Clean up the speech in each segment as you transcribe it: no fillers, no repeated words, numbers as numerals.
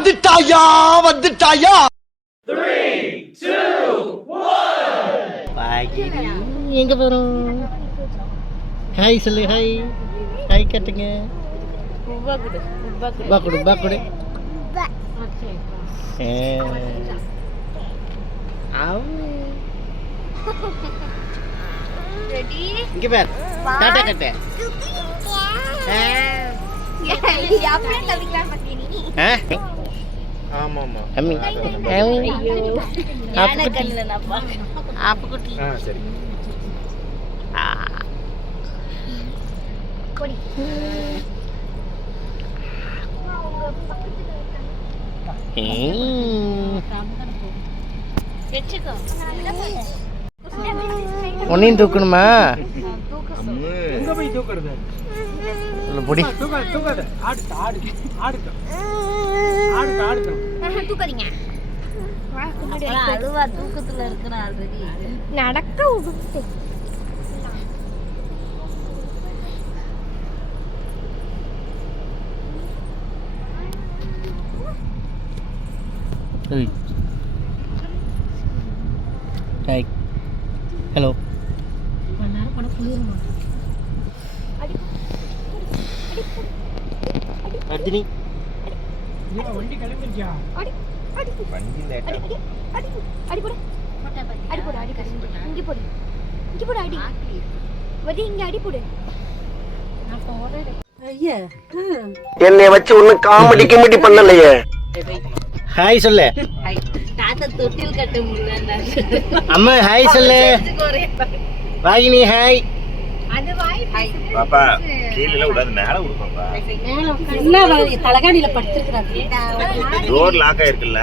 வந்துட்டாயா வந்துட்டாயா. 3, 2, 1. எங்க போறோம்? ஹாய் சொல்லு. ஹாய் ஹாய் கட்டுங்க. பாக்குடு பாக்குடு. இங்க பார் டாடா கட்டு. ஆமா ஆமா அம்மி ஆ சரி. ஒன்னையும் தூக்கணுமா? எங்க போய் தூக்குறது? பொடி தூக்காத. தூக்காதீங்க. அழுவா தூக்கத்துல இருக்கிற ஆல்ரெடி நடக்க விட்டு ஹாய் ஹலோ. அர்ஜுனி வண்டி கிளம்பிருச்சா? வண்டி லேட்டா. அடி போடு. அடி போடு. அடி போடு. இங்க போடு. இங்க போடு அடி. வடி இங்க அடி போடு. நான் போறேன். ஐயா. என்னை வச்சு ஒன்னும் காமெடி கிமெடி பண்ணலையே. ஹாய் சொல்லு. தாத்தா தொட்டில் கட்ட முடியல. அம்மா ஹாய் சொல்லு. வாகினி ஹாய். அது வாய் பாப்பா கீழ விடாத மேல விடு பாப்பா. என்ன தலகாணில படுத்துக்கிறாங்க. டோர் லாக் ஆயிருக்குல்ல.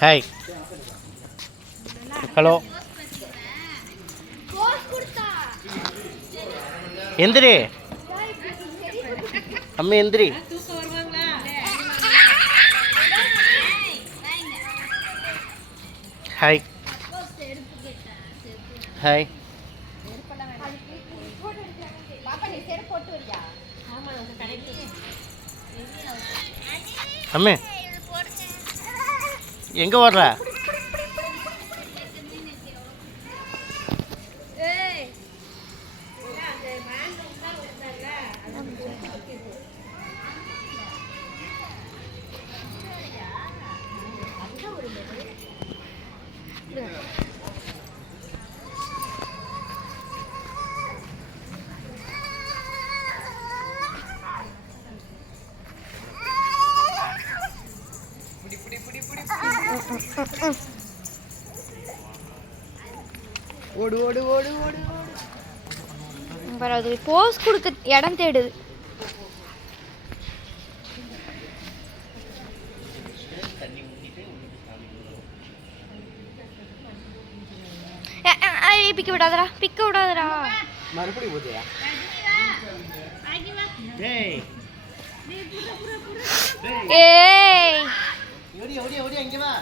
Hi hello. எந்திரி அம்மா எந்திரி. Hi hi. அம்மே எங்க ஓடுற? ஓடு ஓடு ஓடு ஓடு ஓடு. பரவாது போஸ் கொடுக்க இடம் தேடுது. பிக்க விடாதடா பிக்க விடாதடா. மறுபடியும் போதியா? ஏய் ஏய் ஓடி ஓடி ஓடி அங்க வா.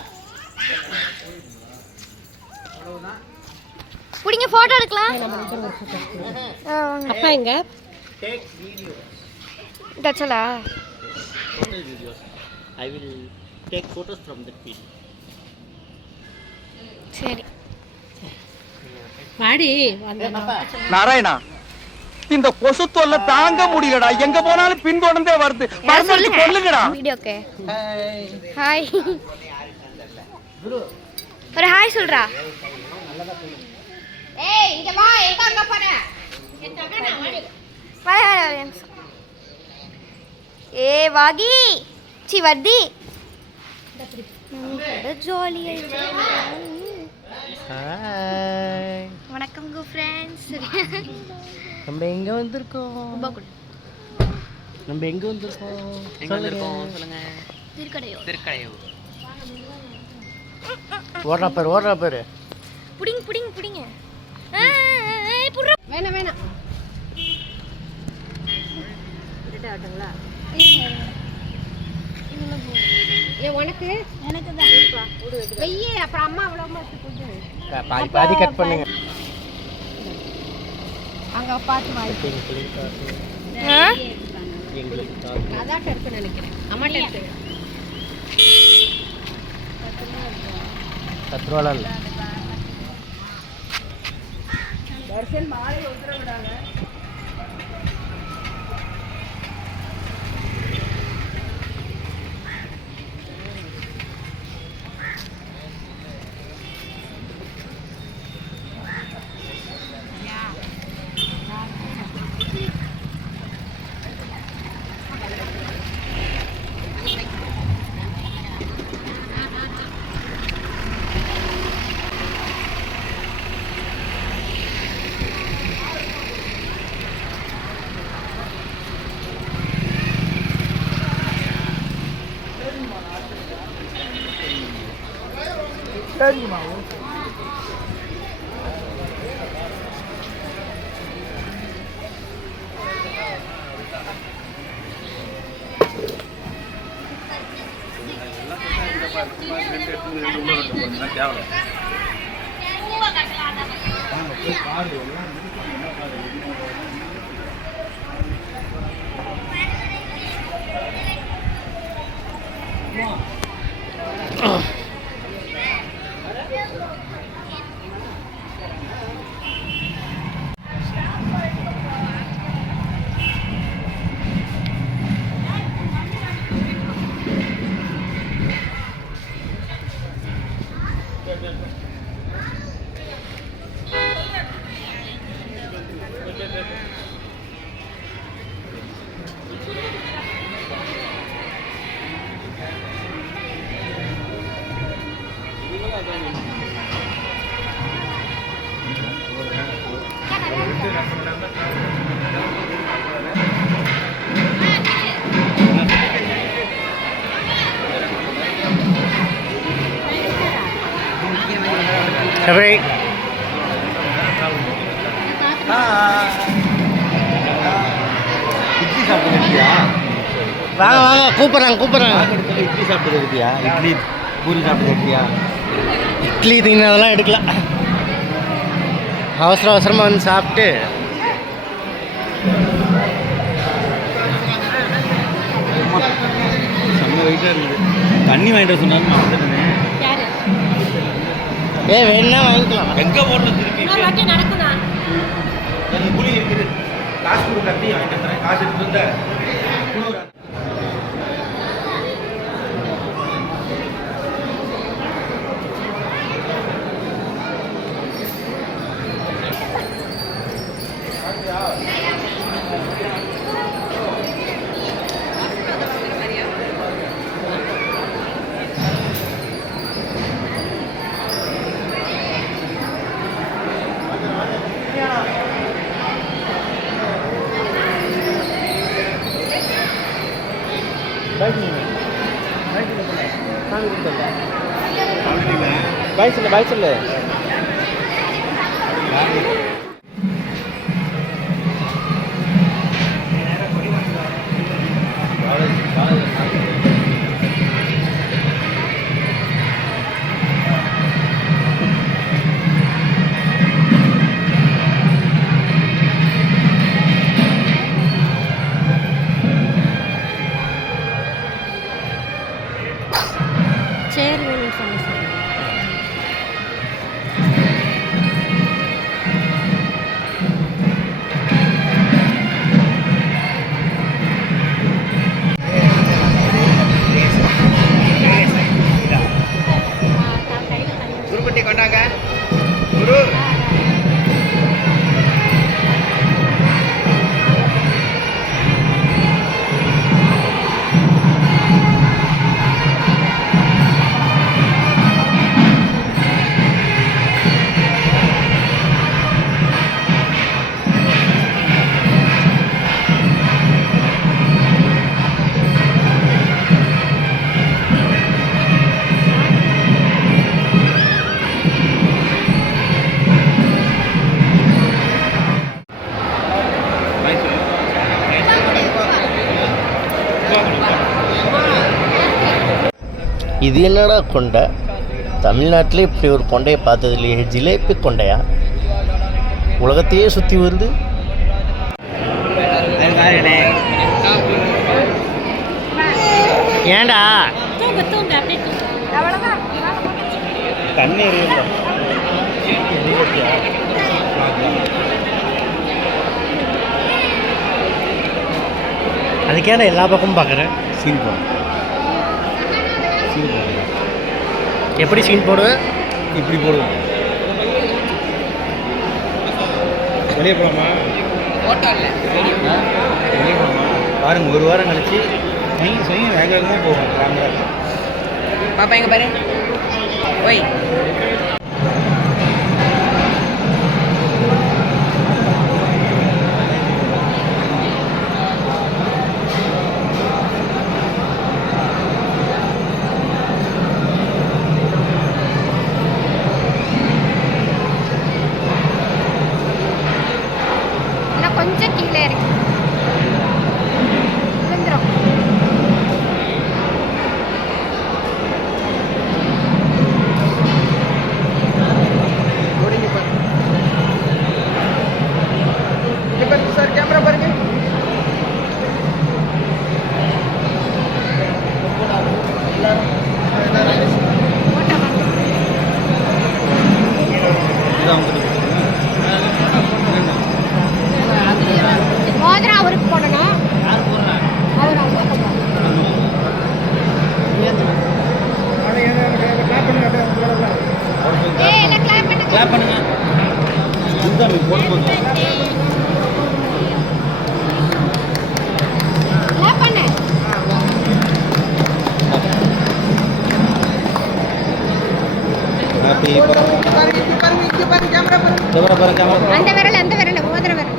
புடிங்க போட்டோ எடுக்கலாம். அப்பா எங்க? Take video. தச்சலா. Total videos. I will take photos from that video. சரி வாடி நாராயணா இந்த கொசு தொல்லை தாங்க முடியலடா. எங்க போனாலும் பின்தொடர்ந்தே வருது. சொல்லுங்கடா. வீடியோக்கு ஹாய். ஒரு ஹாய் சொல்றா. ஏய் இங்க வா. எங்க அங்க போற? வா. ஏ வாகி சி வர்தி ஜாலியா. ஹாய். வணக்கம் கோ ஃப்ரெண்ட்ஸ். நம்ம எங்க வந்திருக்கோம்? நம்ம எங்க வந்திருக்கோம்? சொல்லுங்க. திருக்கடையூர். ஓடுறா பாரு. புடிங்க. வேணாம். விட்டுட்டு ஆட்டுங்களா? உனக்கு எனக்கு தான் வெய்யே அப்புறம் அம்மா அவ்வளோ பாதி பாதி கட் பண்ணுங்க. அங்க பார்த்து வாங்கி அதான் இருக்குன்னு நினைக்கிறேன். அம்மாட்ட இருக்கு 10 ரூபாலாம் இல்லை. சரிம்மா. சரி. இட்லி சாப்பிட்டு இருக்கியா? வாங்க வாங்க, கூப்பிட்றாங்க. இட்லி சாப்பிட்டு இருக்கியா? இட்லி பூரி சாப்பிட்டு இருக்கியா? இட்லி தின்னதெல்லாம் எடுக்கலாம். அவசரமாக வந்து சாப்பிட்டு செம்ம வெயிட்டாக இருக்குது. தண்ணி வாங்கிட்டு சொன்னாலும் வேணா வாங்கிக்கலாம். எங்கே போடணும் திருப்பி நடக்குதா புளி இருக்குது. காசு கொடுக்க கட்டி வாங்கிட்டு வந்துடுறேன். காசு எடுத்து வந்த பாய் சொல்லு. சேர் வேணும் சொன்ன இது என்னடா கொண்டை? தமிழ்நாட்டில் இப்படி ஒரு கொண்டையை பார்த்தது இல்லையே. ஜிலேபி கொண்டையா? உலகத்தையே சுற்றி வருது. ஏண்டா தூங்க தூங்க அப்படியே தூங்க. அவ்வளோதான். தண்ணி அதுக்கேண்டா எல்லா பக்கமும் பார்க்குறேன். சீன் போடுறேன். எப்படி சீன் போடுவேன்? இப்படி போடுவோம். வெளியே போகலாமா? வெளியே போகலாமா? பாருங்க, ஒரு வாரம் கழிச்சு செய்ய வேக வேகமாக போவோம். கேமரா பாப்பா எங்க பாரு. ஓய் இன்னும் கொஞ்சம் கீழே இருக்கு. விழுந்துரும். சார் கேமரா பாருங்க. மோதிரம் அவருக்கு போடணும். அவர் அவங்க கிளாப் பண்ணுங்க. கிளாப் பண்ணுங்க. இதுதான் போட்டு போகுது. கிளாப் பண்ணு. அந்த விரல் மோதிர விரல்.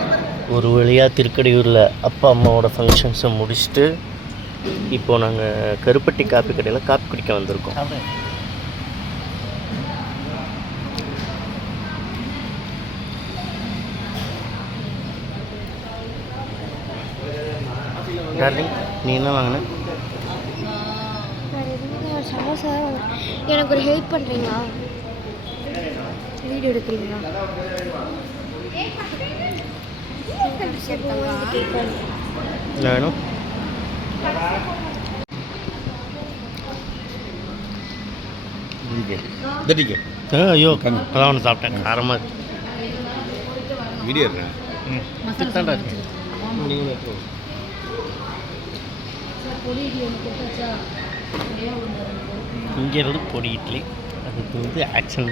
ஒரு வழியாக திருக்கடையூரில் அப்பா அம்மாவோட ஃபங்க்ஷன்ஸை முடிச்சுட்டு இப்போது நாங்கள் கருப்பட்டி காப்பி கடையில் காப்பி குடிக்க வந்திருக்கோம். டார்லிங், நீ என்ன வாங்கின? சமோசா எனக்கு ஒரு ஹெல்ப் பண்ணுறீங்களா? வீடியோ எடுக்கிறீங்களா? என்ன வேணும்? ஐயோ அதான் ஒன்று சாப்பிட்டேன். காரமாக இருக்கு. வீடியோ இருக்கேன். தாண்டா இருக்கு. இங்கேருந்து பொடி இட்லி, அதுக்கு வந்து ஆக்ஷன்.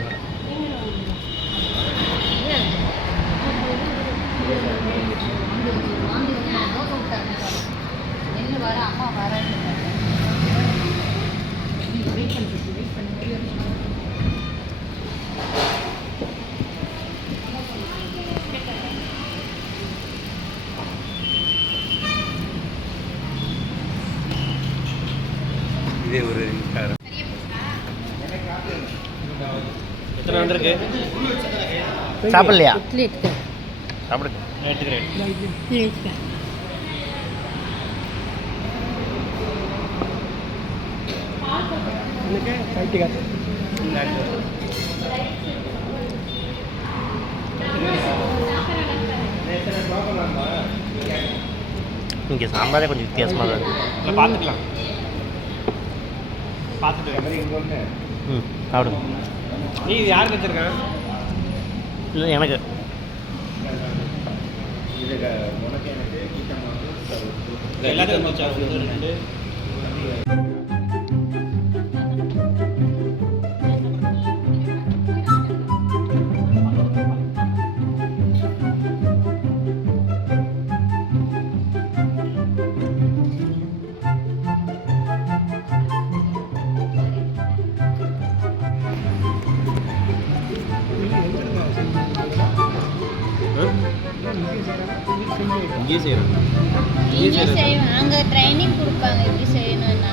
இதே ஒரு எத்தனை வந்திருக்கு? சாப்பிட்லையா? இட்லி எடுத்து சாப்பிடுங்க. எடுத்துக்கிறேன். இங்கே சாம்பாரே கொஞ்சம் வித்தியாசமாக தான் இருக்குது. பார்த்துக்கலாம். பார்த்துட்டு ம், சாப்பிடுங்க. நீ இது யாருக்கு வச்சிருக்கேன்? இல்லை, எனக்கு. எல்லாத்தையும் வச்சா ரெண்டு இங்கே செய்யறோம். இங்கே செய்வோம். அங்கே ட்ரைனிங் கொடுப்பாங்க எப்படி செய்யணும்னா.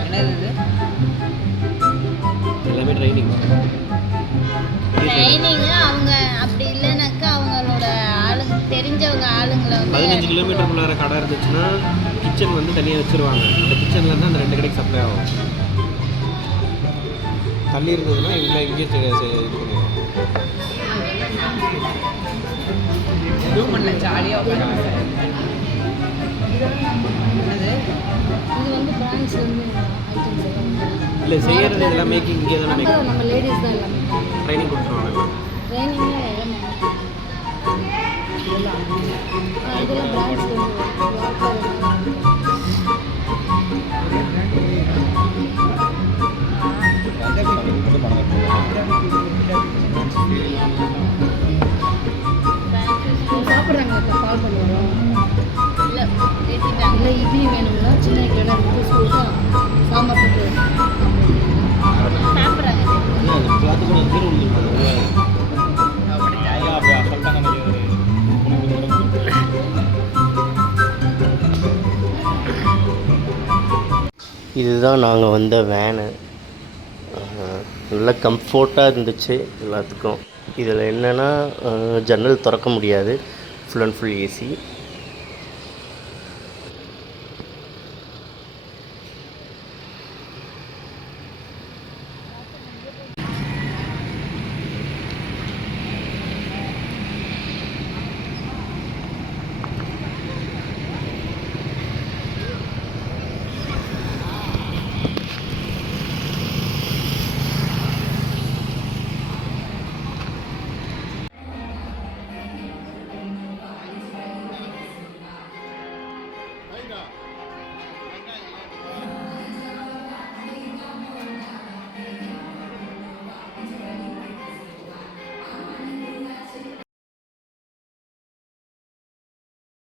எல்லாமே ட்ரைனிங். அவங்க அப்படி இல்லைனாக்கா அவங்களோட ஆளுங்க தெரிஞ்சவங்க ஆளுங்களை வந்து 15 கிலோமீட்டருக்குள்ளார கடை இருந்துச்சுன்னா கிச்சன் வந்து தனியாக வச்சுருவாங்க. அந்த கிச்சனில் தான் அந்த 2 கடைக்கு சப்ளை ஆகும். தள்ளி இருந்ததுன்னா இங்கே இது பண்ணுவோம். எதுவும் பண்ணல, ஜாலியாக உட்காந்து. என்னது? இது வந்து பிரான்ச் வந்து ஐட்டம்ஸ் எல்லாம் இல்லை செய்யறது எல்லாம் மேக்கிங் இங்கே தானே மேக்கிங் நம்ம லேடிஸ் தான் எல்லாமே ட்ரைனிங் கொடுத்துருவாங்க. ட்ரைனிங்கே எல்லாமே இதெல்லாம் பிரான்ச் சாப்பிட்றாங்க கால் பண்ணுவோம். இல்லை ஏற்றிட்டாங்க. இல்லை இட்லி வேணுங்களா, சின்ன இட்லி இருக்குது ஸ்கூலுக்கு சாம்பார் போட்டு சாப்பிட்றாங்க. இதுதான் நாங்கள் வந்த வேனு. நல்லா கம்ஃபோர்ட்டாக இருந்துச்சு எல்லாத்துக்கும். இதில் என்னென்னா ஜன்னல் திறக்க முடியாது, full and full AC. Right now.